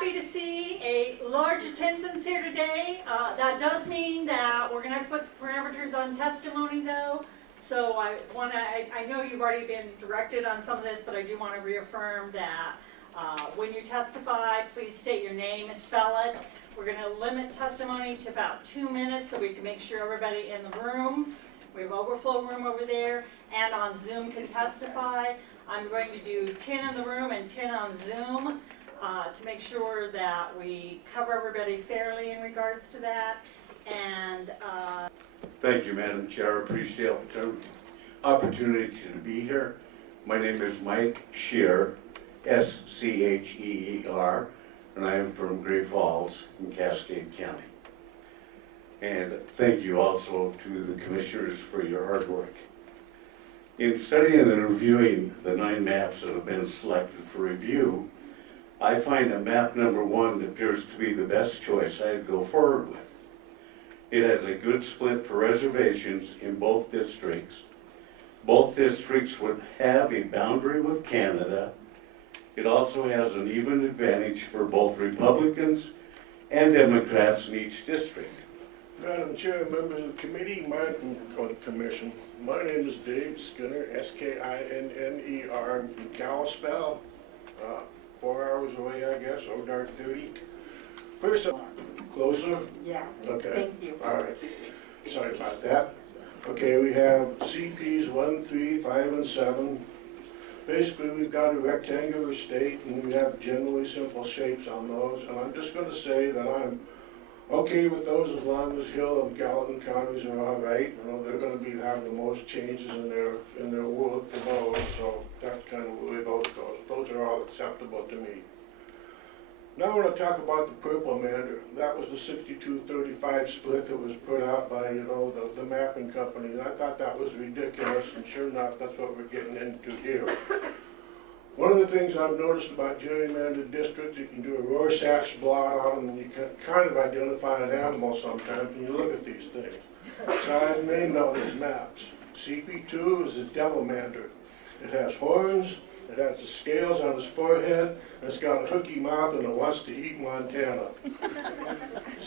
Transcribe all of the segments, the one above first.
happy to see a large attendance here today. That does mean that we're going to have to put some parameters on testimony though. So I know you've already been directed on some of this, but I do want to reaffirm that when you testify, please state your name and spell it. We're going to limit testimony to about 2 minutes so we can make sure everybody in the rooms, we have overflow room over there, and on Zoom can testify. I'm going to do 10 in the room and 10 on Zoom to make sure that we cover everybody fairly in regards to that. And thank you, Madam Chair. I appreciate the opportunity to be here. My name is Mike Scheer, S-C-H-E-E-R, and I am from Great Falls in Cascade County. And thank you also to the commissioners for your hard work. In studying and reviewing the 9 maps that have been selected for review, I find that map number 1 appears to be the best choice I'd go forward with. It has a good split for reservations in both districts. Both districts would have a boundary with Canada. It also has an even advantage for both Republicans and Democrats in each district. Madam Chair, members of the committee, commission, my name is Dave Skinner, S-K-I-N-N-E-R, from Kalispell, 4 hours away, I guess, or dark 30. First, closer? yeah, Okay. thank you. All right. Sorry about that. Okay, we have CPs 1, 3, 5, and 7. Basically, we've got a rectangular state, and we have generally simple shapes on those. And I'm just going to say that I'm okay with those as long as Hill and Gallatin counties are all right. You know, they're going to have the most changes in their wood for those, so that's kind of the way those go. Those are all acceptable to me. Now I want to talk about the purple mander. That was the 62-35 split that was put out by, you know, the mapping company. And I thought that was ridiculous, and sure enough, that's what we're getting into here. One of the things I've noticed about gerrymandered districts, you can do a Rorschach's blot on them, and you can kind of identify an animal sometimes when you look at these things. So I named all these maps. CP2 is a devil mander. It has horns, it has the scales on his forehead, and it's got a hooky mouth, and it wants to eat Montana.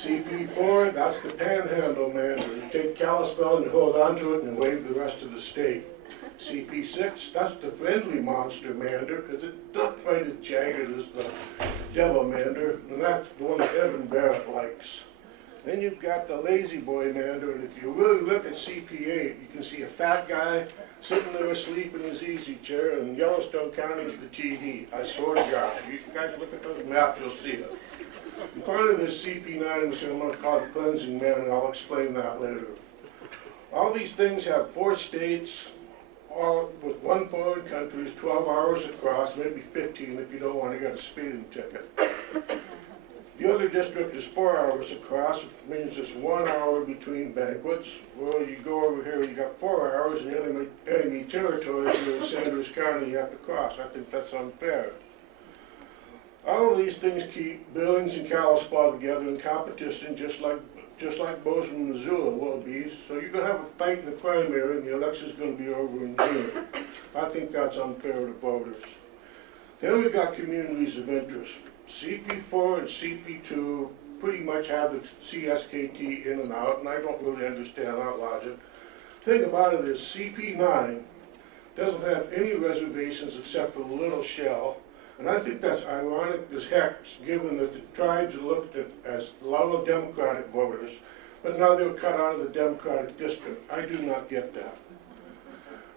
CP4, that's the panhandle mander. You take Kalispell and hold onto it and wave the rest of the state. CP6, that's the friendly monster mander, because it's not quite as jagged as the devil mander, and that's the one that Evan Barrett likes. Then you've got the lazy boy mander, and if you really look at CP8, you can see a fat guy sitting there asleep in his easy chair, and Yellowstone County is the GD. I swear to God, if you guys look at those maps, you'll see it. And finally, there's CP9, which I'm going to call the cleansing mander, and I'll explain that later. All these things have 4 states, all with 1 foreign country, 12 hours across, maybe 15 if you don't want to get a speeding ticket. The other district is 4 hours across, which means there's 1 hour between banquets. Well, you go over here, you got 4 hours, and the enemy territory in Sanders County you have to cross. I think that's unfair. All of these things keep Billings and Kalispell together in competition, just like Bozeman and Missoula will be. So you're going to have a fight in the primary, and the election's going to be over in June. I think that's unfair to voters. Then we've got communities of interest. CP4 and CP2 pretty much have the CSKT in and out, and I don't really understand that logic. The thing about it is CP9 doesn't have any reservations except for the little shell, and I think that's ironic as heck, given that the tribes are looked at as a lot of Democratic voters, but now they're cut out of the Democratic district. I do not get that.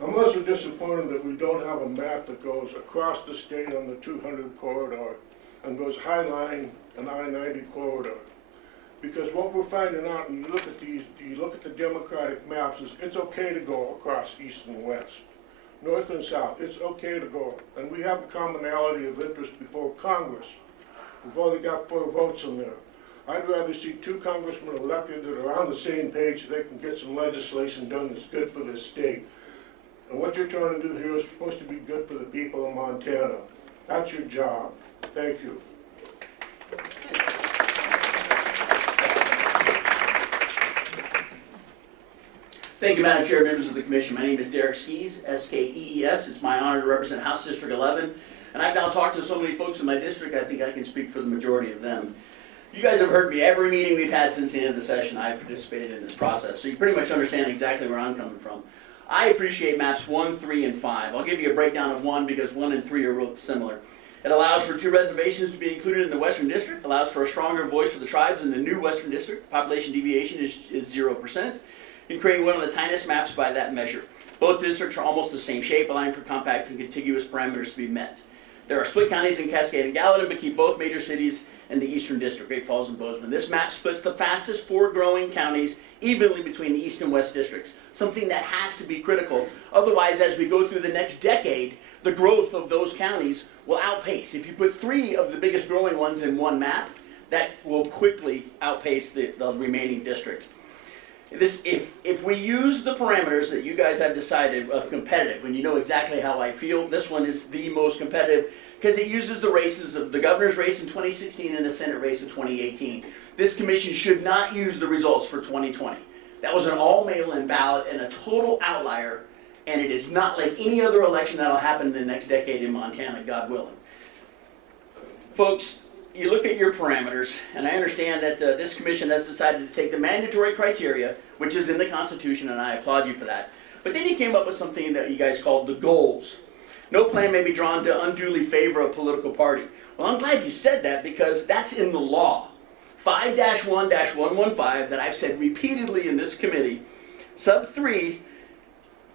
I'm also disappointed that we don't have a map that goes across the state on the 200 corridor and goes Highline and I-90 corridor. Because what we're finding out when you look at these, you look at the Democratic maps, is it's okay to go across east and west, north and south. It's okay to go. And we have a commonality of interest before Congress. We've only got 4 votes in there. I'd rather see 2 congressmen elected that are on the same page so they can get some legislation done that's good for this state. And what you're trying to do here is supposed to be good for the people of Montana. That's your job. Thank you. Thank you, Madam Chair, members of the Commission. My name is Derek Skees, S-K-E-E-S. It's my honor to represent House District 11, and I've now talked to so many folks in my district, I think I can speak for the majority of them. You guys have heard me every meeting we've had since the end of the session. I participated in this process, so you pretty much understand exactly where I'm coming from. I appreciate maps 1, 3, and 5. I'll give you a breakdown of 1 because 1 and 3 are real similar. It allows for 2 reservations to be included in the Western District, allows for a stronger voice for the tribes in the new Western District. Population deviation is 0%, and creating one of the tiniest maps by that measure. Both districts are almost the same shape, allowing for compact and contiguous parameters to be met. There are split counties in Cascade and Gallatin, but keep both major cities in the Eastern District, Great Falls and Bozeman. This map splits the fastest 4 growing counties evenly between the East and West districts, something that has to be critical. Otherwise, as we go through the next decade, the growth of those counties will outpace. If you put 3 of the biggest growing ones in one map, that will quickly outpace the remaining district. If we use the parameters that you guys have decided of competitive, and you know exactly how I feel, this one is the most competitive because it uses the races of the governor's race in 2016 and the Senate race in 2018. This commission should not use the results for 2020. That was an all mail-in ballot and a total outlier, and it is not like any other election that will happen in the next decade in Montana, God willing. Folks, you look at your parameters, and I understand that this commission has decided to take the mandatory criteria, which is in the Constitution, and I applaud you for that. But then you came up with something that you guys called the goals. No plan may be drawn to unduly favor a political party. Well, I'm glad you said that because that's in the law. 5-1-115 that I've said repeatedly in this committee, sub 3,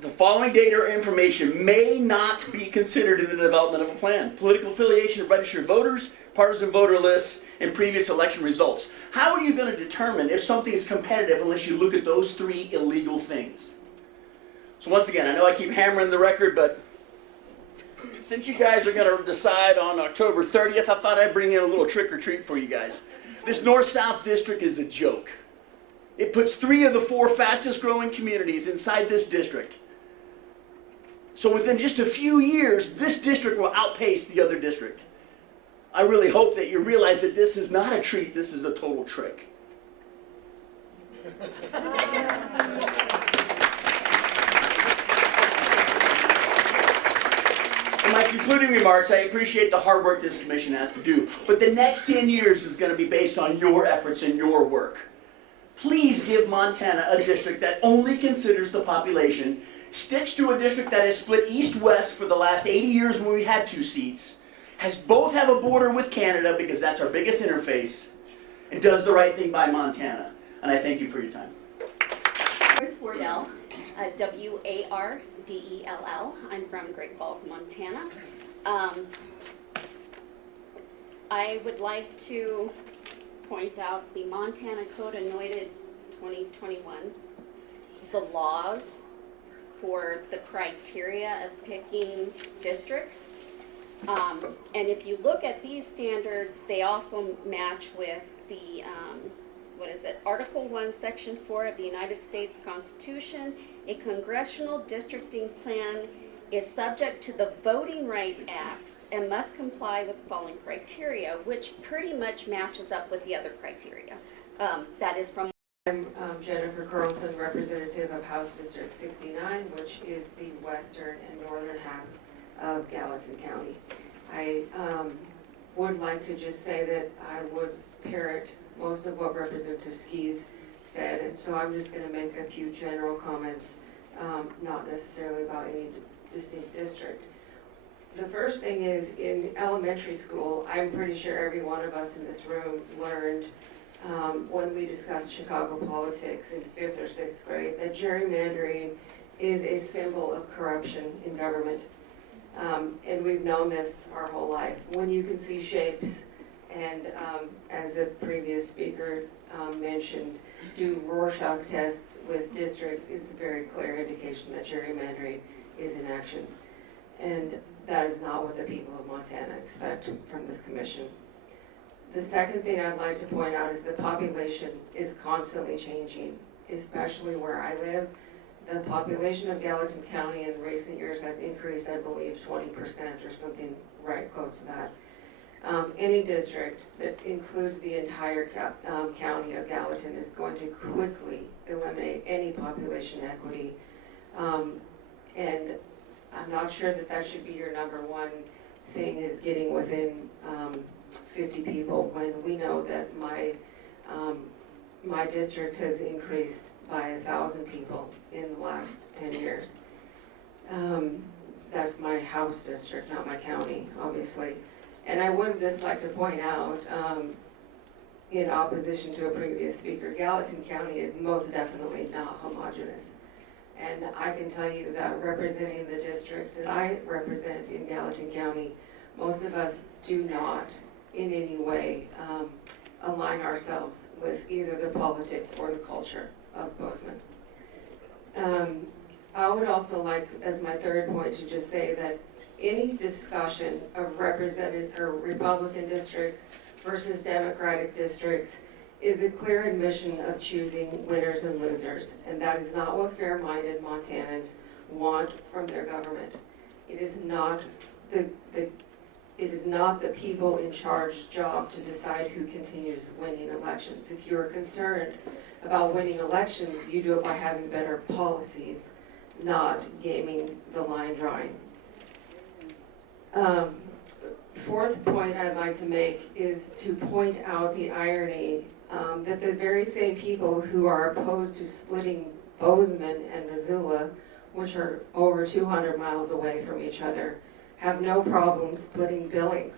the following data or information may not be considered in the development of a plan. Political affiliation of registered voters, partisan voter lists, and previous election results. How are you going to determine if something is competitive unless you look at those 3 illegal things? So once again, I know I keep hammering the record, but since you guys are going to decide on October 30th, I thought I'd bring in a little trick or treat for you guys. This North-South district is a joke. It puts 3 of the 4 fastest growing communities inside this district. So within just a few years, this district will outpace the other district. I really hope that you realize that this is not a treat, this is a total trick. In my concluding remarks, I appreciate the hard work this commission has to do, but the next 10 years is going to be based on your efforts and your work. Please give Montana a district that only considers the population, sticks to a district that has split east-west for the last 80 years when we had 2 seats, both have a border with Canada because that's our biggest interface, and does the right thing by Montana. And I thank you for your time. Wardell, W-A-R-D-E-L-L. I'm from Great Falls, Montana. I would like to point out the Montana Code Anointed 2021, the laws for the criteria of picking districts. And if you look at these standards, they also match with the, Article 1, Section 4 of the United States Constitution. A congressional districting plan is subject to the Voting Rights Act and must comply with the following criteria, which pretty much matches up with the other criteria. That is from... I'm Jennifer Carlson, representative of House District 69, which is the western and northern half of Gallatin County. I would like to just say that I was parrot most of what Representative Scheer said, and so I'm just going to make a few general comments, not necessarily about any distinct district. The first thing is, in elementary school, I'm pretty sure every one of us in this room learned when we discussed Chicago politics in 5th or 6th grade that gerrymandering is a symbol of corruption in government. And we've known this our whole life. When you can see shapes, and as a previous speaker mentioned, do Rorschach tests with districts is a very clear indication that gerrymandering is in action. And that is not what the people of Montana expect from this commission. The second thing I'd like to point out is the population is constantly changing, especially where I live. The population of Gallatin County in recent years has increased, I believe, 20% or something right close to that. Any district that includes the entire county of Gallatin is going to quickly eliminate any population equity. And I'm not sure that that should be your number one thing is getting within 50 people when we know that my district has increased by 1,000 people in the last 10 years. That's my house district, not my county, obviously. And I would just like to point out, in opposition to a previous speaker, Gallatin County is most definitely not homogeneous. And I can tell you that representing the district that I represent in Gallatin County, most of us do not in any way align ourselves with either the politics or the culture of Bozeman. I would also like, as my third point, to just say that any discussion of represented or Republican districts versus Democratic districts is a clear admission of choosing winners and losers, and that is not what fair-minded Montanans want from their government. It is not the people in charge's job to decide who continues winning elections. If you're concerned about winning elections, you do it by having better policies, not gaming the line drawing. Fourth point I'd like to make is to point out the irony that the very same people who are opposed to splitting Bozeman and Missoula, which are over 200 miles away from each other, have no problem splitting Billings.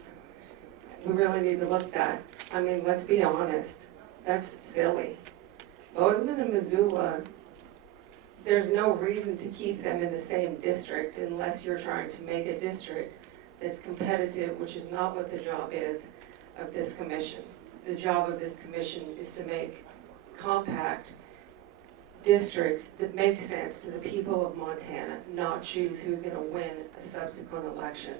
We really need to look at that. I mean, let's be honest, that's silly. Bozeman and Missoula, there's no reason to keep them in the same district unless you're trying to make a district that's competitive, which is not what the job is of this commission. The job of this commission is to make compact districts that make sense to the people of Montana, not choose who's going to win a subsequent election.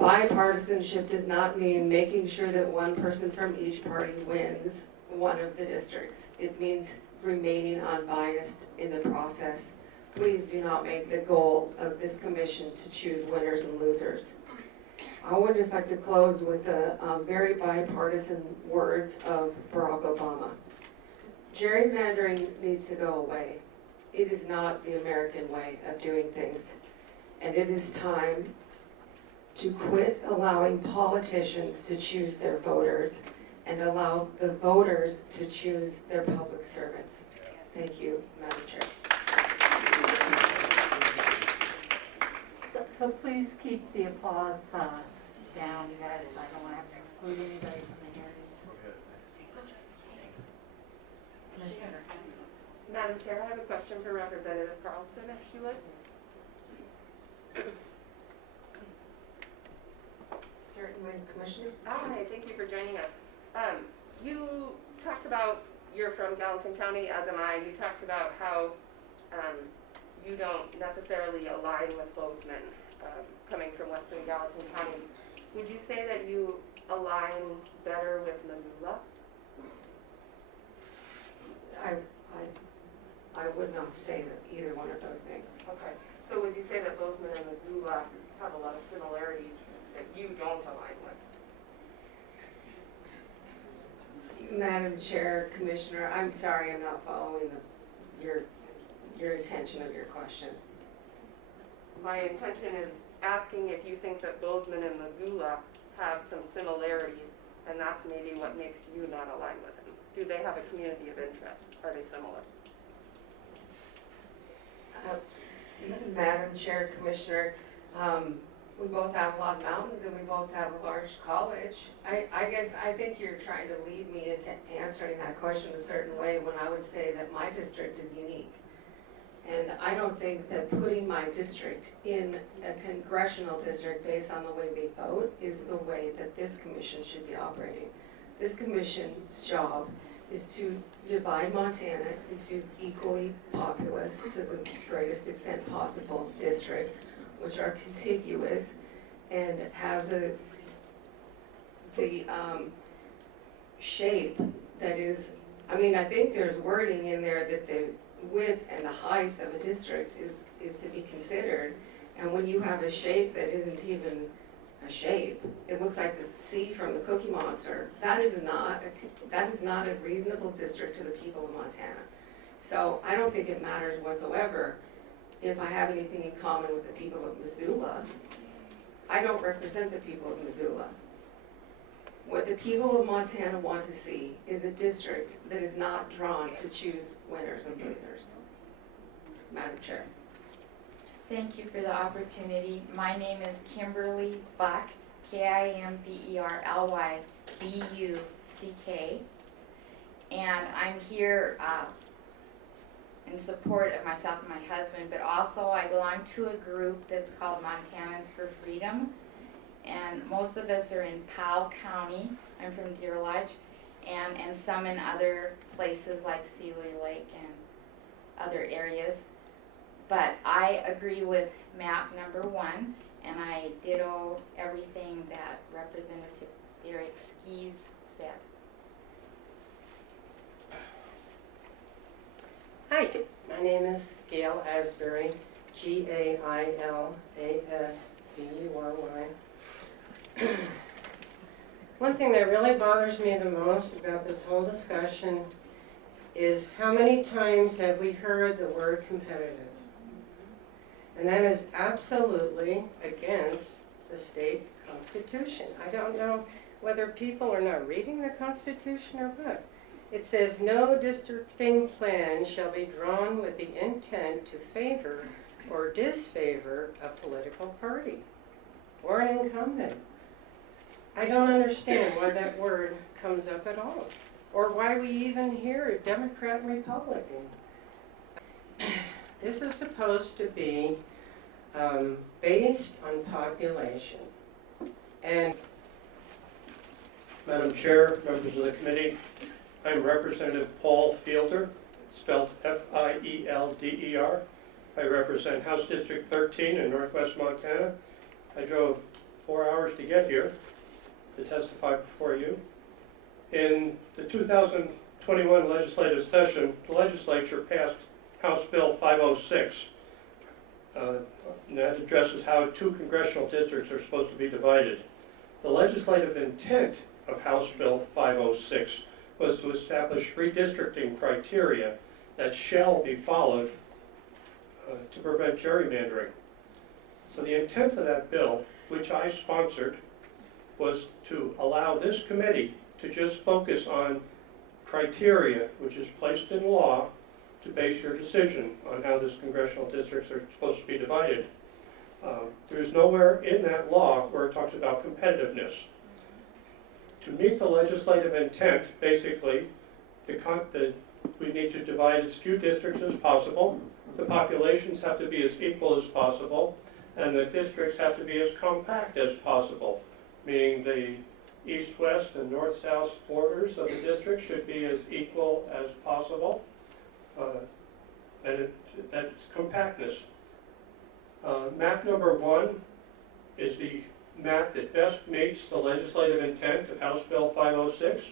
Bipartisanship does not mean making sure that one person from each party wins one of the districts. It means remaining unbiased in the process. Please do not make the goal of this commission to choose winners and losers. I would just like to close with the very bipartisan words of Barack Obama. Gerrymandering needs to go away. It is not the American way of doing things. And it is time to quit allowing politicians to choose their voters and allow the voters to choose their public servants. Thank you, Madam Chair. So please keep the applause down, you guys. I don't want to have to exclude anybody from the hearings. Commissioner. Madam Chair, I have a question for Representative Carlson, if she would. Certainly, Commissioner. Hi, thank you for joining us. You talked about, you're from Gallatin County, as am I. You talked about how you don't necessarily align with Bozeman, coming from Western Gallatin County. Would you say that you align better with Missoula? I would not say that either one of those things. Okay. So would you say that Bozeman and Missoula have a lot of similarities that you don't align with? Madam Chair, Commissioner, I'm sorry, I'm not following your intention of your question. My intention is asking if you think that Bozeman and Missoula have some similarities, and that's maybe what makes you not align with them. Do they have a community of interest? Are they similar? Madam Chair, Commissioner, we both have a lot of mountains and we both have a large college. I think you're trying to lead me into answering that question a certain way when I would say that my district is unique. And I don't think that putting my district in a congressional district based on the way we vote is the way that this commission should be operating. This commission's job is to divide Montana into equally populous to the greatest extent possible districts, which are contiguous and have the shape that is, I mean, I think there's wording in there that the width and the height of a district is to be considered. And when you have a shape that isn't even a shape, it looks like the C from the Cookie Monster, that is not a reasonable district to the people of Montana. So I don't think it matters whatsoever if I have anything in common with the people of Missoula. I don't represent the people of Missoula. What the people of Montana want to see is a district that is not drawn to choose winners and losers. Madam Chair. Thank you for the opportunity. My name is Kimberlee Buck, Kimberlybuck, and I'm here in support of myself and my husband, but also I belong to a group that's called Montanans for Freedom, and most of us are in Powell County. I'm from Deer Lodge, and some in other places like Sealy Lake and other areas. But I agree with map number 1, and I ditto everything that Representative Derek Scheer said. Hi, my name is Gail Asbury, G-A-I-L-A-S-B-U-R-Y. One thing that really bothers me the most about this whole discussion is how many times have we heard the word competitive? And that is absolutely against the state constitution. I don't know whether people are not reading the Constitution or what. It says, no districting plan shall be drawn with the intent to favor or disfavor a political party or an incumbent. I don't understand why that word comes up at all, or why we even hear Democrat and Republican. This is supposed to be based on population. And Madam Chair, members of the committee, I'm Representative Paul Fielder, spelled F-I-E-L-D-E-R. I represent House District 13 in Northwest Montana. I drove 4 hours to get here to testify before you. In the 2021 legislative session, the legislature passed House Bill 506. And that addresses how 2 congressional districts are supposed to be divided. The legislative intent of House Bill 506 was to establish redistricting criteria that shall be followed to prevent gerrymandering. So the intent of that bill, which I sponsored, was to allow this committee to just focus on criteria which is placed in law to base your decision on how these congressional districts are supposed to be divided. There's nowhere in that law where it talks about competitiveness. To meet the legislative intent, basically, we need to divide as few districts as possible. The populations have to be as equal as possible, and the districts have to be as compact as possible, meaning the east-west and north-south borders of the district should be as equal as possible, and that's compactness. Map number 1 is the map that best meets the legislative intent of House Bill 506.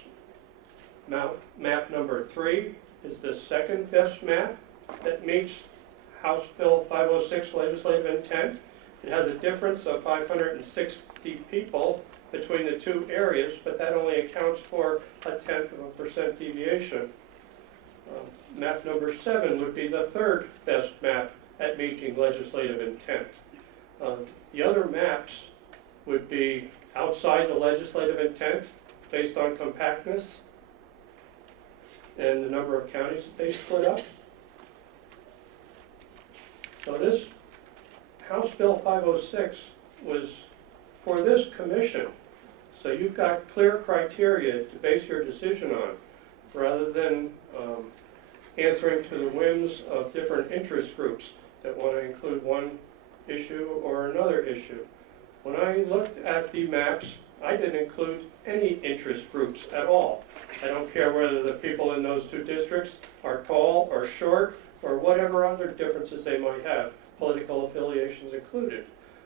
Map number 3 is the second best map that meets House Bill 506 legislative intent. It has a difference of 560 people between the 2 areas, but that only accounts for 0.1% deviation. Map number 7 would be the third best map at meeting legislative intent. The other maps would be outside the legislative intent based on compactness and the number of counties that they split up. So this House Bill 506 was for this commission. So you've got clear criteria to base your decision on, rather than answering to the whims of different interest groups that want to include one issue or another issue. When I looked at the maps, I didn't include any interest groups at all. I don't care whether the people in those 2 districts are tall or short or whatever other differences they might have, political affiliations included.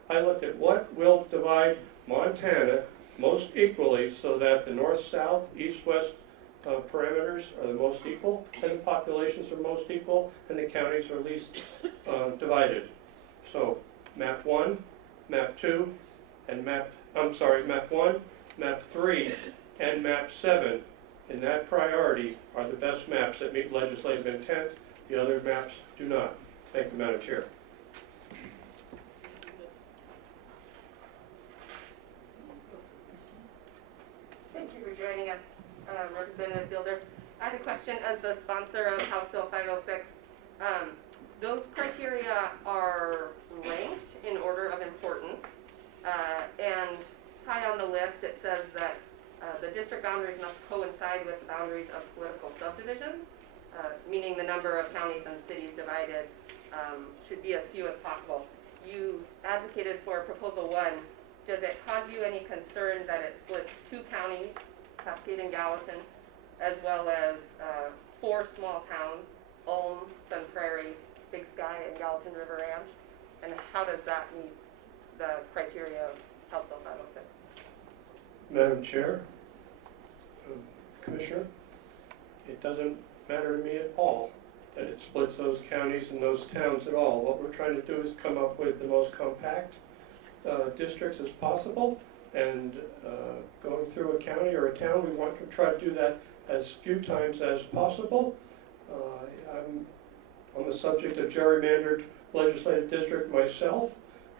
I looked at what will divide Montana most equally so that the north-south, east-west parameters are the most equal, and the populations are most equal, and the counties are least divided. So map 1, map 2, and map 1, map 3, and map 7 in that priority are the best maps that meet legislative intent. The other maps do not. Thank you, Madam Chair. you for joining us, Representative Fielder. I have a question as the sponsor of House Bill 506. Those criteria are ranked in order of importance, and high on the list it says that the district boundaries must coincide with the boundaries of political subdivision, meaning the number of counties and cities divided should be as few as possible. You advocated for Proposal 1. Does it cause you any concern that it splits 2 counties, Cascade and Gallatin, as well as 4 small towns, Ulm, Sun Prairie, Big Sky, and Gallatin River Ranch? And how does that meet the criteria of House Bill 506? Madam Chair, Commissioner, it doesn't matter to me at all that it splits those counties and those towns at all. What we're trying to do is come up with the most compact districts as possible, and going through a county or a town, we want to try to do that as few times as possible. I'm on the subject of gerrymandered legislative district myself,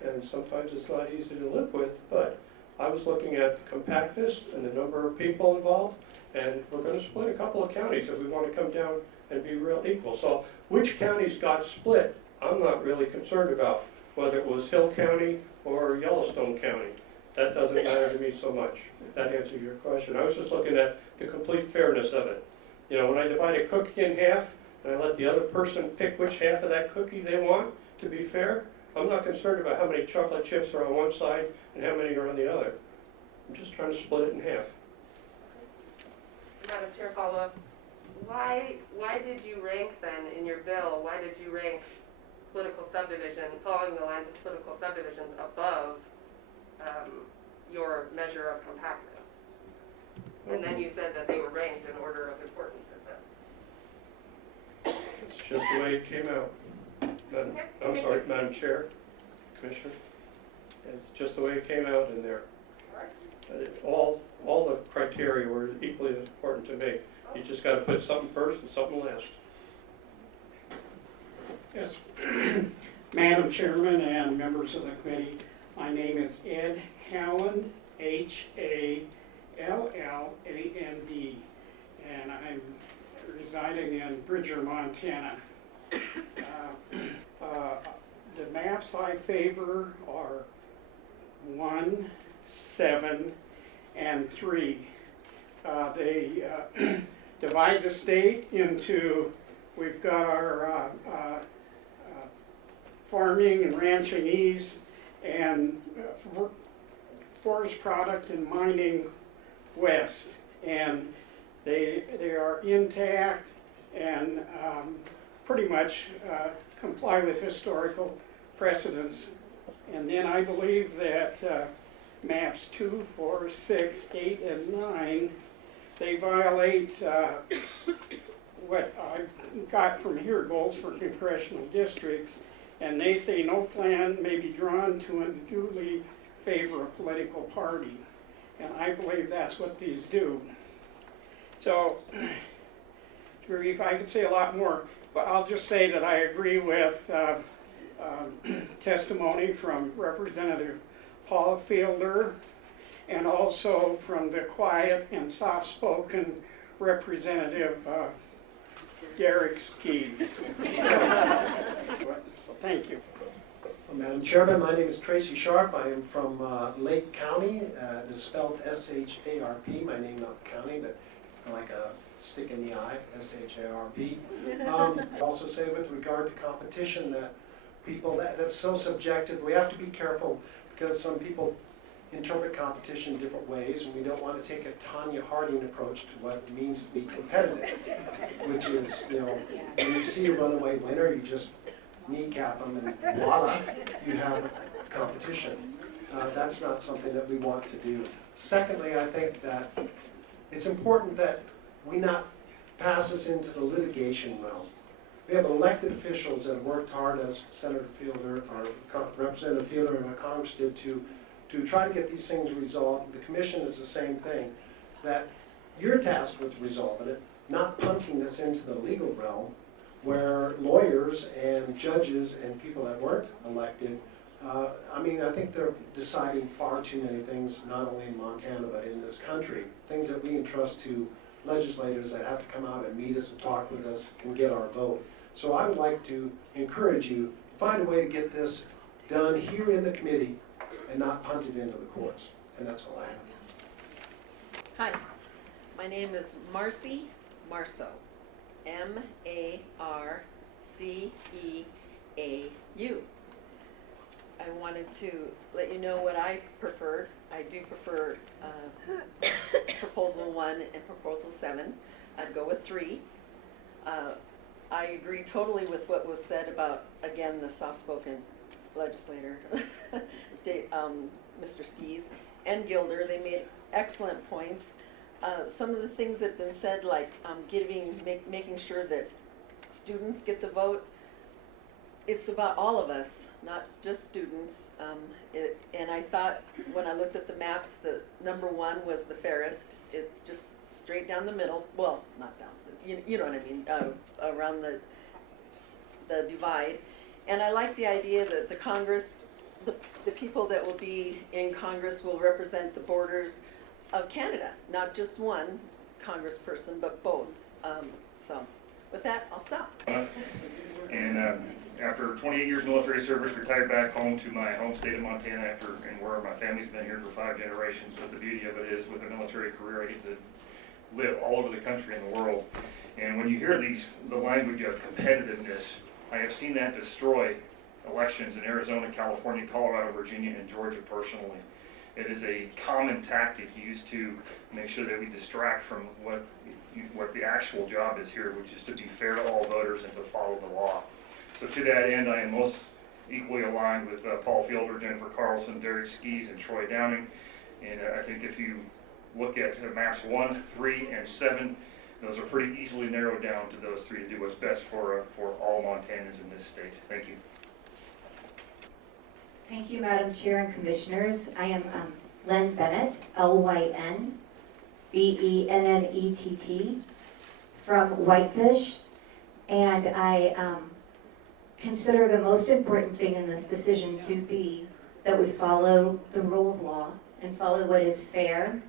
and sometimes it's not easy to live with, but I was looking at the compactness and the number of people involved, and we're going to split a couple of counties if we want to come down and be real equal. So which counties got split, I'm not really concerned about, whether it was Hill County or Yellowstone County. That doesn't matter to me so much, if that answers your question. I was just looking at the complete fairness of it. You know, when I divide a cookie in half, and I let the other person pick which half of that cookie they want to be fair, I'm not concerned about how many chocolate chips are on one side and how many are on the other. I'm just trying to split it in half. Madam Chair, follow-up. Why did you rank then in your bill, why did you rank political subdivision, following the lines of political subdivisions above your measure of compactness? And then you said that they were ranked in order of importance as this. It's just the way it came out. I'm sorry, Madam Chair, Commissioner. It's just the way it came out in there. All the criteria were equally as important to me. You just got to put something first and something last. Yes, Madam Chairman and members of the committee, my name is Ed Halland, Halland, and I'm residing in Bridger, Montana. The maps I favor are 1, 7, and 3. They divide the state into, we've got our farming and ranching east, and forest product and mining west. And they are intact and pretty much comply with historical precedents. And then I believe that maps 2, 4, 6, 8, and 9, they violate what I got from here, goals for congressional districts, and they say no plan may be drawn to unduly favor a political party. And I believe that's what these do. So, if I could say a lot more, but I'll just say that I agree with testimony from Representative Paul Fielder, and also from the quiet and soft-spoken Representative Derek Skees. Thank you. Madam Chairman, my name is Tracy Sharp. I am from Lake County. It is spelled S-H-A-R-P. My name, not the county, but like a stick in the eye, S-H-A-R-P. I also say with regard to competition that people, that's so subjective. We have to be careful because some people interpret competition different ways, and we don't want to take a Tanya Harding approach to what it means to be competitive, which is, you know, when you see a runaway winner, you just kneecap them and voila, you have competition. That's not something that we want to do. Secondly, I think that it's important that we not pass this into the litigation realm. We have elected officials that have worked hard, as Senator Fielder or Representative Fielder and Congress did, to try to get these things resolved. The commission is the same thing, that you're tasked with resolving it, not punting this into the legal realm where lawyers and judges and people that weren't elected I mean, I think they're deciding far too many things, not only in Montana, but in this country. Things that we entrust to legislators that have to come out and meet us and talk with us and get our vote. So I would like to encourage you, find a way to get this done here in the committee and not punt it into the courts. And that's all I have. Hi, my name is Marcy Marceau, M-A-R-C-E-A-U. I wanted to let you know what I preferred. I do prefer Proposal 1 and Proposal 7. I'd go with 3. I agree totally with what was said about, again, the soft-spoken legislator, Mr. Skees and Gilder. They made excellent points. Some of the things that have been said, like making sure that students get the vote, it's about all of us, not just students. And I thought when I looked at the maps, the number 1 was the fairest. It's just straight down the middle. Well, not down, you know what I mean, around the divide. And I like the idea that the Congress, the people that will be in Congress will represent the borders of Canada, not just one congressperson, but both. So with that, I'll stop. And after 28 years military service, retired back home to my home state of Montana and where my family's been here for 5 generations. But the beauty of it is, with a military career, I get to live all over the country and the world. And when you hear the language of competitiveness, I have seen that destroy elections in Arizona, California, Colorado, Virginia, and Georgia personally. It is a common tactic used to make sure that we distract from what the actual job is here, which is to be fair to all voters and to follow the law. So to that end, I am most equally aligned with Paul Fielder, Jennifer Carlson, Derek Skees, and Troy Downing. And I think if you look at maps 1, 3, and 7, those are pretty easily narrowed down to those 3 to do what's best for all Montanans in this state. Thank you. Thank you, Madam Chair and Commissioners. I am Len Bennett, L-Y-N-B-E-N-N-E-T-T, from Whitefish, and I consider the most important thing in this decision to be that we follow the rule of law and follow what is fair.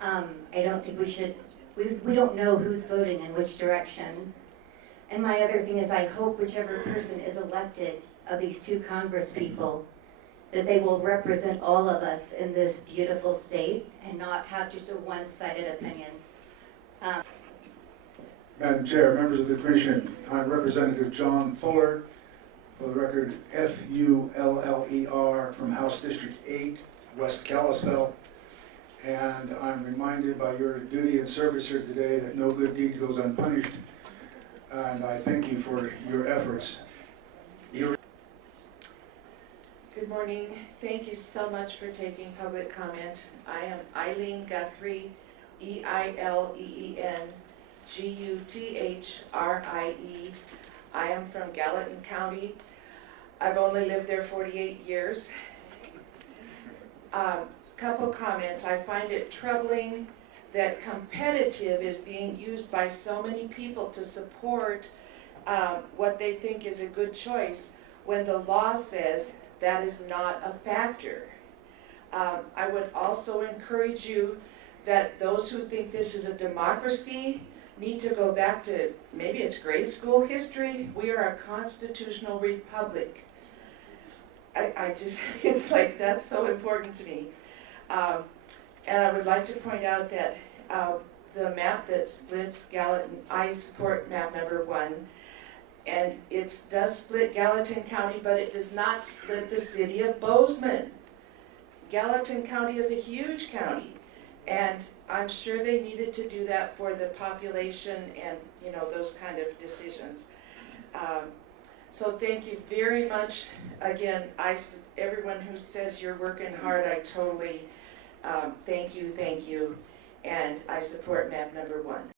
I don't think we should, we don't know who's voting in which direction. And my other thing is, I hope whichever person is elected of these 2 Congress people, that they will represent all of us in this beautiful state and not have just a one-sided opinion. Madam Chair, members of the Commission, I'm Representative John Fuller, for the record, F-U-L-L-E-R, from House District 8, West Kalispell. And I'm reminded by your duty and service here today that no good deed goes unpunished. And I thank you for your efforts. Good morning. Thank you so much for taking public comment. I am Eileen Guthrie, E-I-L-E-E-N-G-U-T-H-R-I-E. I am from Gallatin County. I've only lived there 48 years. Couple comments. I find it troubling that competitive is being used by so many people to support what they think is a good choice when the law says that is not a factor. I would also encourage you that those who think this is a democracy need to go back to, maybe it's grade school history. We are a constitutional republic. I just, it's like, that's so important to me. And I would like to point out that the map that splits Gallatin, I support map number 1, and it does split Gallatin County, but it does not split the city of Bozeman. Gallatin County is a huge county, and I'm sure they needed to do that for the population and, you know, those kind of decisions. So thank you very much. Again, everyone who says you're working hard, I totally thank you, and I support map number 1.